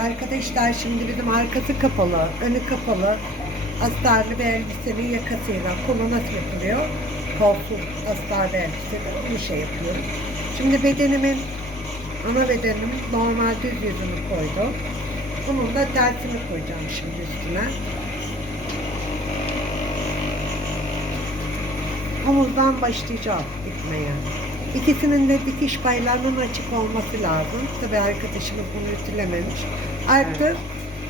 Arkadaşlar şimdi bizim arkası kapalı, önü kapalı. Astarlı bir elbisenin yakasıyla kolu nasıl yapılıyor? Kolsuz astarlı elbiseyle bunu şey yapıyorum. Şimdi bedenimin, ana bedenimin normal düz yüzünü koydum. Bunun da tersini koyacağım şimdi üstüne. Omuzdan başlayacağım dikmeye. İkisinin de dikiş paylarının açık olması lazım. Tabii arkadaşımız bunu ütülememiş. Artı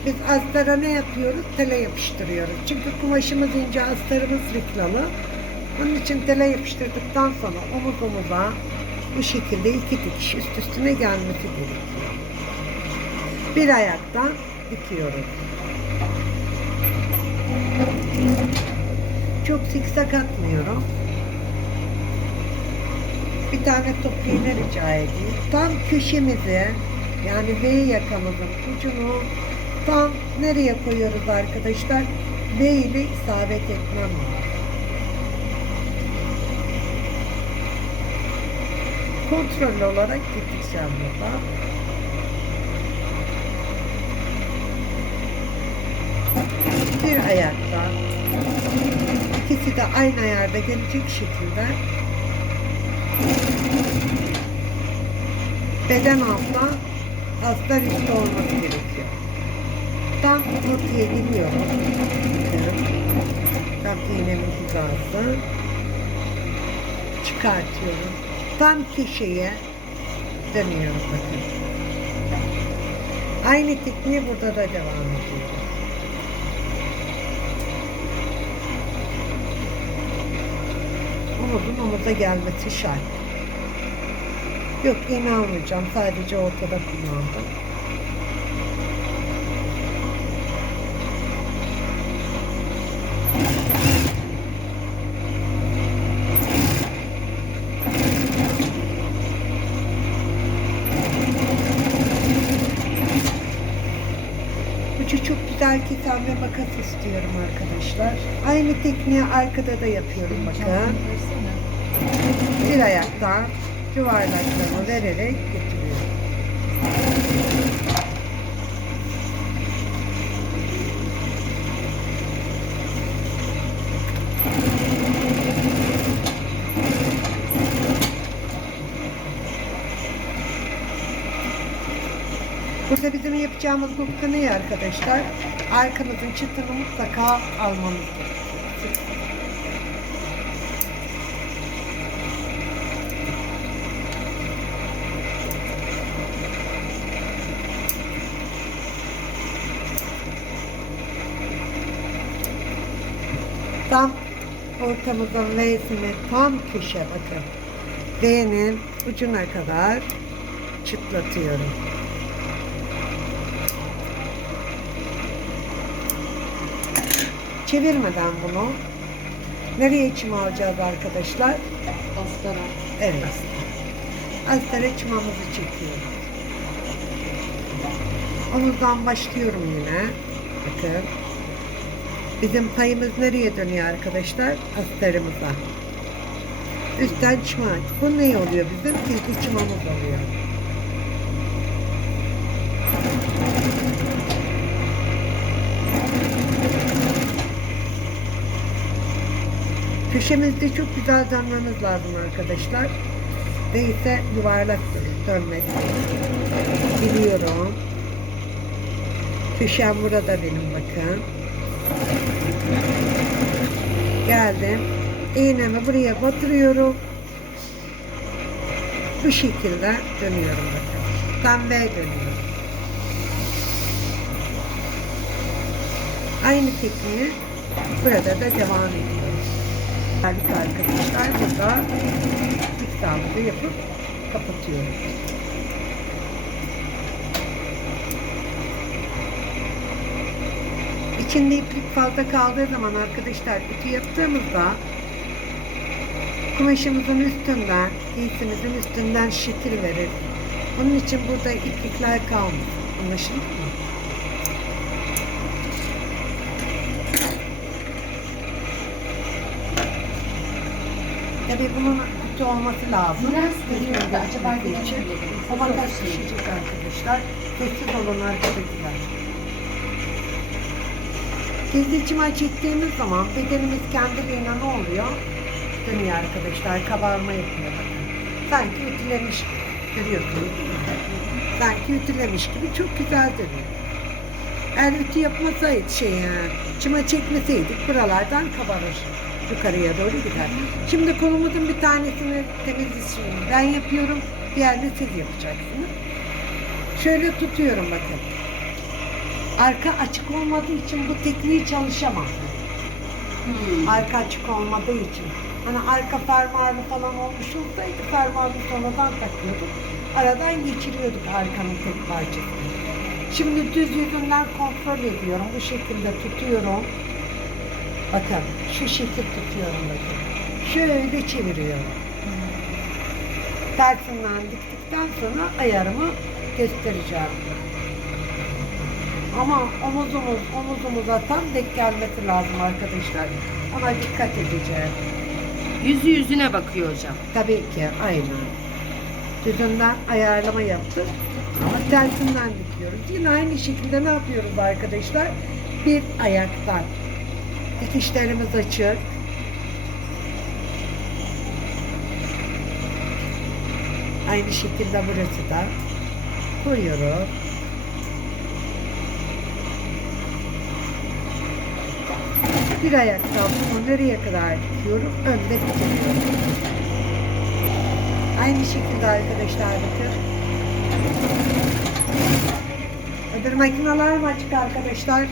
biz astara ne yapıyoruz? Tele yapıştırıyoruz. Çünkü kumaşımız ince, astarımız riklalı. Onun için tele yapıştırdıktan sonra omuz omuza bu şekilde iki dikiş üst üstüne gelmesi gerekiyor. Bir ayaktan dikiyoruz. Çok zikzak atmıyorum. Bir tane top iğne rica edeyim. Tam köşemizi yani V yakamızın ucunu tam nereye koyuyoruz arkadaşlar? V ile isabet etmem lazım. Kontrollü olarak gideceğim burada. Bir ayakta ikisi de aynı ayarda gelecek şekilde beden altta astar üstü olması gerekiyor. Tam ortaya giriyorum. Tam iğnemin hizası. Çıkartıyorum. Tam köşeye dönüyorum bakın. Aynı tekniği burada da devam ediyor. Omuzun omuza gelmesi şart. Yok iğne almayacağım. Sadece ortada kullandım. Ucu çok güzel kesen ve makas istiyorum arkadaşlar. Aynı tekniği arkada da yapıyorum bakın. Bir ayaktan yuvarlaklığımı vererek getiriyorum. Burada bizim yapacağımız nokta ne arkadaşlar? Arkamızın çıtını mutlaka almamız gerekiyor. Tam ortamızın V'sini tam köşe bakın. V'nin ucuna kadar çıtlatıyorum. Çevirmeden bunu nereye içime alacağız arkadaşlar? Astara. Evet. Astara çımamızı çekiyorum. Omuzdan başlıyorum yine. Bakın. Bizim payımız nereye dönüyor arkadaşlar? Astarımıza. Üstten çıma. Bu ne oluyor bizim? Gizli çımamız oluyor. Köşemizde çok güzel dönmemiz lazım arkadaşlar. Neyse yuvarlak dönmek. Biliyorum. Köşem burada benim bakın. Geldim. İğnemi buraya batırıyorum. Bu şekilde dönüyorum bakın. Tam V dönüyorum. Aynı tekniği burada da devam ediyoruz. Harika arkadaşlar. Burada iktidamızı yapıp kapatıyoruz. İçinde iplik fazla kaldığı zaman arkadaşlar ütü yaptığımızda kumaşımızın üstünden, giysimizin üstünden şekil verir. Onun için burada iplikler kalmaz. Anlaşıldı mı? Tabii bunun ütü olması lazım. Biraz acaba için. O düşecek arkadaşlar. Sessiz olun arkadaşlar. Gizli içime çektiğimiz zaman bedenimiz kendiliğine ne oluyor? Dönüyor arkadaşlar. Kabarma yapıyor bakın. Sanki ütülemiş görüyorsunuz değil mi? Sanki ütülemiş gibi çok güzel dönüyor. Eğer ütü yapmasaydı şey yani, çıma çekmeseydik buralardan kabarır. Yukarıya doğru gider. Şimdi kolumuzun bir tanesini temizleyeceğim. Ben yapıyorum. Diğerini siz yapacaksınız. Şöyle tutuyorum bakın. Arka açık olmadığı için bu tekniği çalışamam. Hmm. Arka açık olmadığı için. Hani arka fermuarlı falan olmuş olsaydı fermuarlı sonradan takıyorduk. Aradan geçiriyorduk arkanın tek parçasını. Şimdi düz yüzünden kontrol ediyorum. Bu şekilde tutuyorum. Bakın şu şekil tutuyorum bakın. Şöyle çeviriyorum. Tersinden diktikten sonra ayarımı göstereceğim. Ama omuzumuz omuzumuza tam denk gelmesi lazım arkadaşlar. Ona dikkat edeceğim. Yüzü yüzüne bakıyor hocam. Tabii ki aynen. Düzünden ayarlama yaptık. Ama tersinden dikiyoruz. Yine aynı şekilde ne yapıyoruz arkadaşlar? Bir ayaktan. Dikişlerimiz açık. Aynı şekilde burası da koyuyorum. Bir ayaktan bunu nereye kadar dikiyorum? Önde bitiriyorum. Aynı şekilde arkadaşlar bakın. Öbür makineler mi açık arkadaşlar?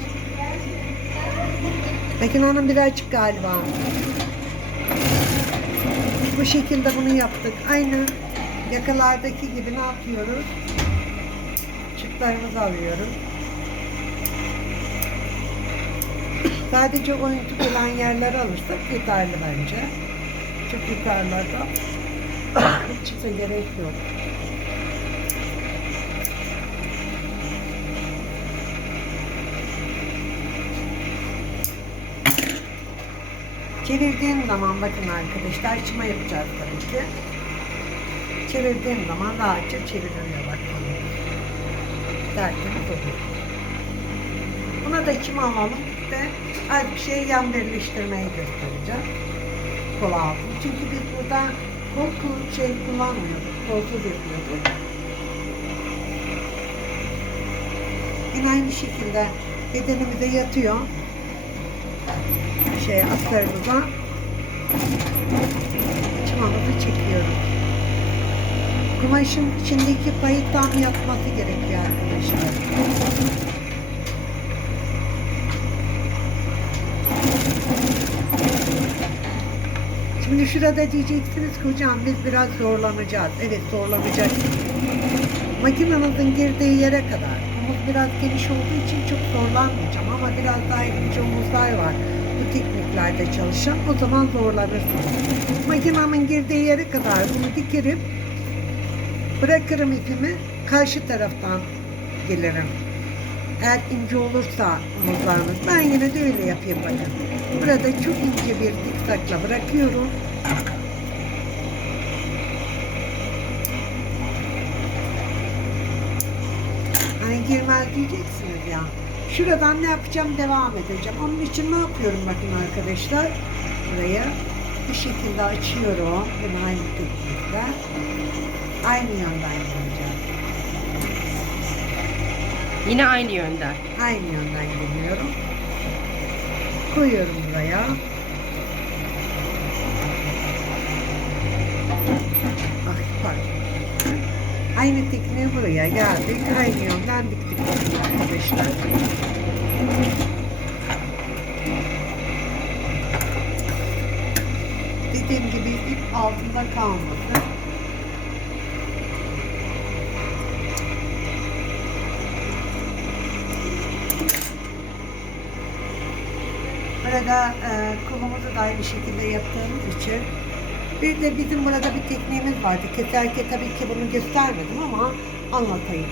Makinenin biri açık galiba. Bu şekilde bunu yaptık. Aynı yakalardaki gibi ne yapıyoruz? Çıklarımızı alıyoruz. Sadece oyuntu gelen yerleri alırsak yeterli bence. Çok yukarılarda çıksa gerek yok. Çevirdiğim zaman bakın arkadaşlar çıma yapacağız tabii ki. Çevirdiğim zaman rahatça çeviriliyor bakın. Tertemiz oluyor. Buna da çim alalım ve az bir şey yan birleştirmeyi göstereceğim. Kol altı. Çünkü biz burada kol kul- şey kullanmıyorduk. Kolsuz yapıyorduk. Yine aynı şekilde bedenimize yatıyor. Şey aslarımıza çimamızı çekiyoruz. Kumaşın içindeki payı tam yatması gerekiyor arkadaşlar. Şimdi şurada diyeceksiniz ki hocam biz biraz zorlanacağız. Evet zorlanacak. Makinenizin girdiği yere kadar. Omuz biraz geniş olduğu için çok zorlanmayacağım ama biraz daha ince omuzlar var. Bu tekniklerde çalışan o zaman zorlanırsınız. Makinenin girdiği yere kadar bunu dikerim. Bırakırım ipimi karşı taraftan gelirim. Eğer ince olursa omuzlarınız ben yine de öyle yapayım bakın. Burada çok ince bir diktakla bırakıyorum. Hani girmez diyeceksiniz ya. Şuradan ne yapacağım devam edeceğim. Onun için ne yapıyorum bakın arkadaşlar. Buraya bu şekilde açıyorum. Yine aynı teknikle. Aynı yönden gireceğim. Yine aynı yönden. Aynı yönden geliyorum. Koyuyorum buraya. Pardon. Aynı tekniğe buraya geldik. Aynı yönden diktik arkadaşlar. Dediğim gibi ip altında kalmasın. Burada e, kolumuzu da aynı şekilde yaptığımız için bir de bizim burada bir tekniğimiz vardı. Keserken tabii ki bunu göstermedim ama anlatayım.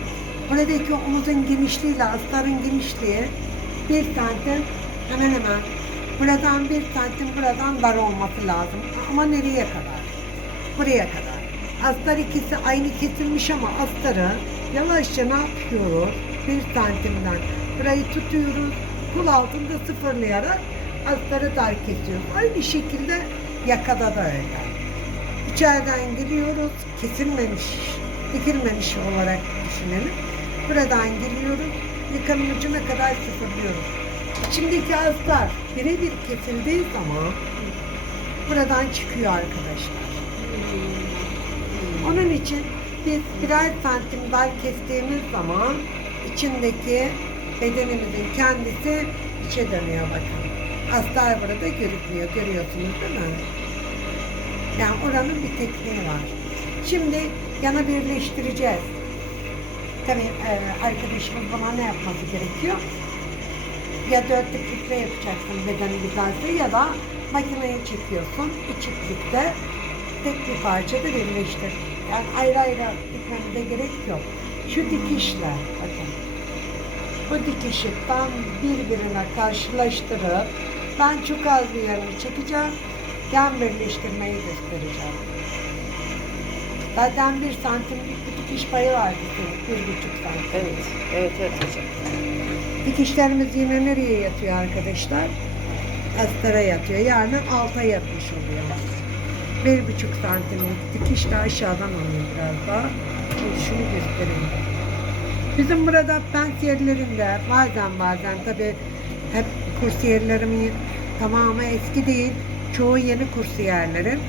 Buradaki omuzun genişliğiyle astarın genişliği bir santim hemen hemen buradan bir santim buradan dar olması lazım. Ama nereye kadar? Buraya kadar. Astar ikisi aynı kesilmiş ama astarı yavaşça ne yapıyoruz? Bir santimden burayı tutuyoruz. Kul altında sıfırlayarak astarı dar kesiyoruz. Aynı şekilde yakada da öyle. İçeriden giriyoruz. Kesilmemiş, dikilmemiş olarak düşünelim. Buradan giriyoruz. Yakanın ucuna kadar sıfırlıyoruz. İçindeki astar birebir kesildiği zaman buradan çıkıyor arkadaşlar. Onun için biz birer santim dar kestiğimiz zaman içindeki bedenimizin kendisi içe dönüyor bakın. Astar burada görükmüyor. Görüyorsunuz değil mi? Yani oranın bir tekniği var. Şimdi yana birleştireceğiz. Tabii e, arkadaşımız bana ne yapması gerekiyor? Ya dörtlük litre yapacaksın bedeni güzelse ya da makineye çekiyorsun. İçiklikte tek bir parçada birleştir. Yani ayrı ayrı dikmemize gerek yok. Şu dikişle bakın. Bu dikişi tam birbirine karşılaştırıp ben çok az bir yerini çekeceğim. Yan birleştirmeyi göstereceğim. Zaten bir santimlik bir dikiş payı vardı senin. Bir buçuk santim. Evet. Evet evet hocam. Dikişlerimiz yine nereye yatıyor arkadaşlar? Astara yatıyor. Yani alta yatmış oluyor. Bir buçuk santimlik dikiş de aşağıdan oluyor biraz daha. Şimdi şunu göstereyim. Bizim burada pensiyerlerinde bazen bazen tabi hep kursiyerlerimin tamamı eski değil. Çoğu yeni kursiyerlerin.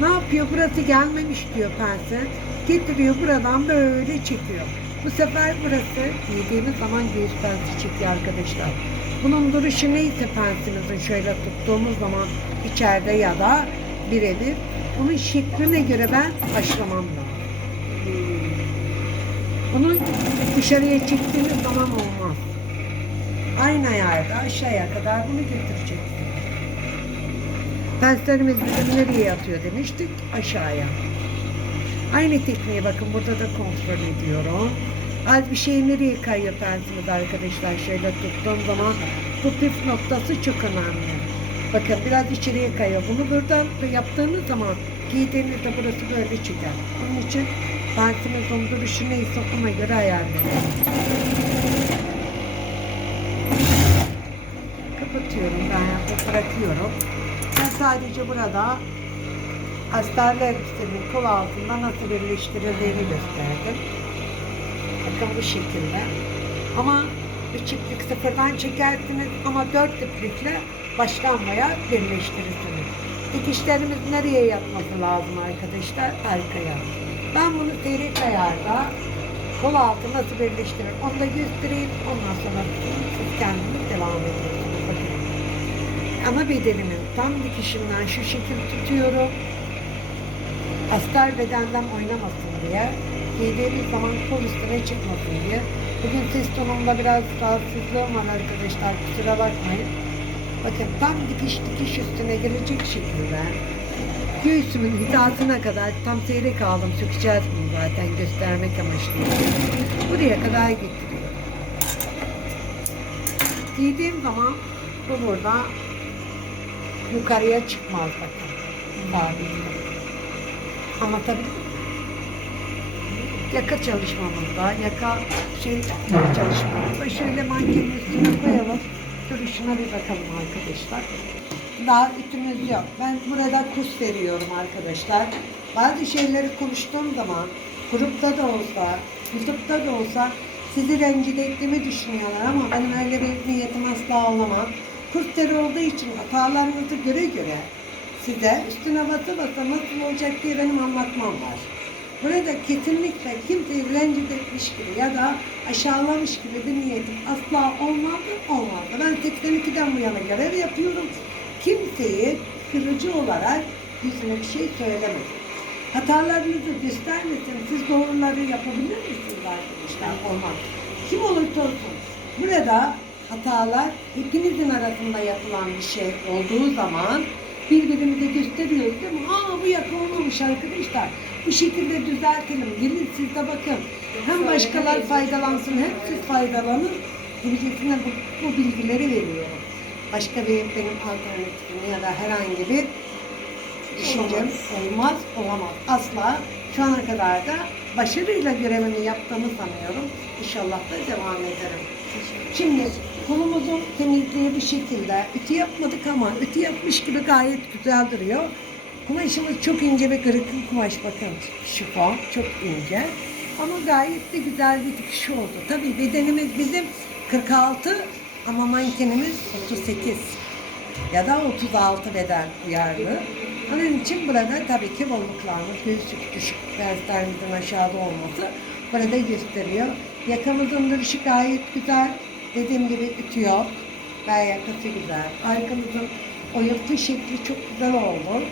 Ne yapıyor? Burası gelmemiş diyor pense. Getiriyor buradan böyle çekiyor. Bu sefer burası giydiğimiz zaman göğüs pensi çekiyor arkadaşlar. Bunun duruşu neyse pensimizin şöyle tuttuğumuz zaman içeride ya da birebir onun şekline göre ben başlamam lazım. Bunu dışarıya çektiğiniz zaman olmaz. Aynı ayarda aşağıya kadar bunu götüreceksin. Penslerimiz bizim nereye yatıyor demiştik? Aşağıya. Aynı tekniğe bakın burada da kontrol ediyorum. Az bir şey nereye kayıyor pensimiz arkadaşlar? Şöyle tuttuğum zaman bu püf noktası çok önemli. Bakın biraz içeriye kayıyor. Bunu buradan yaptığınız zaman giydiğinizde burası böyle çıkar. Onun için pensimizin duruşu neyse ona göre ayarlayın. Kapatıyorum ben bırakıyorum. Sadece burada astarlı elbisenin kol altında nasıl birleştirildiğini gösterdim. Bakın bu şekilde. Ama üçlük sıfırdan çekersiniz ama dört iplikle baştan bayağı birleştirirsiniz. Dikişlerimiz nereye yatması lazım arkadaşlar? Arkaya. Ben bunu seyrek ayarda kol altı nasıl birleştirir onu da göstereyim. Ondan sonra siz kendiniz devam ediyorsunuz. Ana bedenimin tam dikişinden şu şekil tutuyorum. Astar bedenden oynamasın diye. Giydiğimiz zaman kol üstüne çıkmasın diye. Bugün ses tonumda biraz rahatsızlığım var arkadaşlar. Kusura bakmayın. Bakın tam dikiş dikiş üstüne gelecek şekilde göğsümün hizasına kadar tam seyrek aldım. Sökeceğiz bunu zaten göstermek amaçlı. Buraya kadar getiriyorum. Giydiğim zaman bu burada yukarıya çıkmaz bakın. Sabit. Anlatabildim mi? Yaka çalışmamızda, yaka şey çalışmamızda şöyle mankenin üstüne koyalım. Duruşuna bir bakalım arkadaşlar. Daha ütümüz yok. Ben burada kurs veriyorum arkadaşlar. Bazı şeyleri konuştuğum zaman grupta da olsa, YouTube'da da olsa sizi rencide ettiğimi düşünüyorlar ama benim öyle bir niyetim asla olamaz. Kursları olduğu için hatalarınızı göre göre size üstüne basa basa nasıl olacak diye benim anlatmam var. Burada kesinlikle kimseyi rencide etmiş gibi ya da aşağılamış gibi bir niyetim asla olmadı, olmadı. Ben 82'den bu yana görev yapıyorum. Kimseyi kırıcı olarak yüzüne bir şey söylemedim. Hatalarınızı göstermesin, siz doğruları yapabilir misiniz arkadaşlar? Olmaz. Kim olursa olsun. Burada hatalar hepinizin arasında yapılan bir şey olduğu zaman birbirimize gösteriyoruz değil mi? Aa bu yaka olmamış arkadaşlar. Bu şekilde düzeltelim. Gelin siz de bakın. Hem başkalar faydalansın hem siz faydalanın. Gibicesine bu, bu bilgileri veriyorum. Başka bir benim alternatifim ya da herhangi bir düşüncem olmaz, olamaz. Asla şu ana kadar da başarıyla görevimi yaptığımı sanıyorum. İnşallah da devam ederim. Şimdi kolumuzun temizliği bir şekilde ütü yapmadık ama ütü yapmış gibi gayet güzel duruyor. Kumaşımız çok ince ve kırıkın kumaş bakın. Şifon çok ince. Ama gayet de güzel bir dikiş oldu. Tabii bedenimiz bizim 46 ama mankenimiz 38 ya da 36 beden uyarlı. Onun için burada tabii ki bolluklarımız, göğüslük düşük derslerimizin aşağıda olması burada gösteriyor. Yakamızın duruşu gayet güzel. Dediğim gibi ütü yok. Bel yakası güzel. Arkamızın oyultu şekli çok güzel oldu.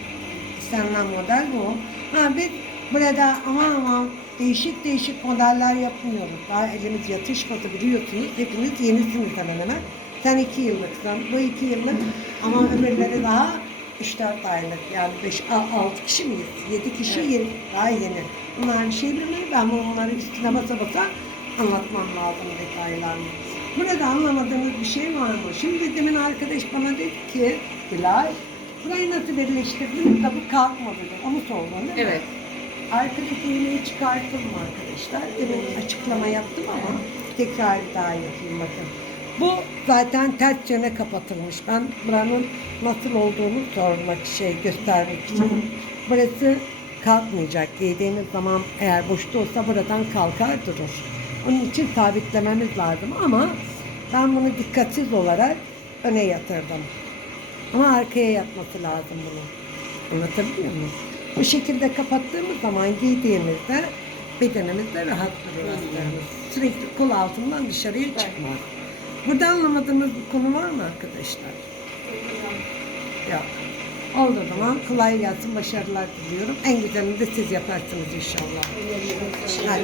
İstenilen model bu. Ha biz burada aman aman değişik değişik modeller yapmıyoruz. Daha elimiz yatışmadı biliyorsunuz. Hepiniz yenisiniz hemen hemen. Sen iki yıllıksın, bu iki yıllık ama öbürleri daha 3-4 aylık yani 5 6 kişi miyiz? 7 kişi Evet. yeni, daha yeni. Bunlar bir şey bilmiyor. Ben bunları üstüne basa basa anlatmam lazım detaylarını. Burada anlamadığınız bir şey var mı? Şimdi demin arkadaş bana dedi ki Bilal, burayı nasıl birleştirdin bu kalkmadı dedi. Onu mi? Evet. Arkadaki iğneyi çıkarttım mı arkadaşlar? Demin açıklama yaptım ama tekrar daha yapayım bakın. Bu zaten ters yöne kapatılmış. Ben buranın nasıl olduğunu sormak şey göstermek için. Burası kalkmayacak. Giydiğiniz zaman eğer boşta olsa buradan kalkar durur. Onun için sabitlememiz lazım ama ben bunu dikkatsiz olarak öne yatırdım. Ama arkaya yatması lazım bunun. Anlatabiliyor muyum? Bu şekilde kapattığımız zaman giydiğimizde bedenimizde rahat durur aslarımız. Sürekli kol altından dışarıya çıkmaz. Burada anlamadığınız bir konu var mı arkadaşlar? Yok. Oldu o zaman kolay gelsin, başarılar diliyorum. En güzelini de siz yaparsınız inşallah. Hadi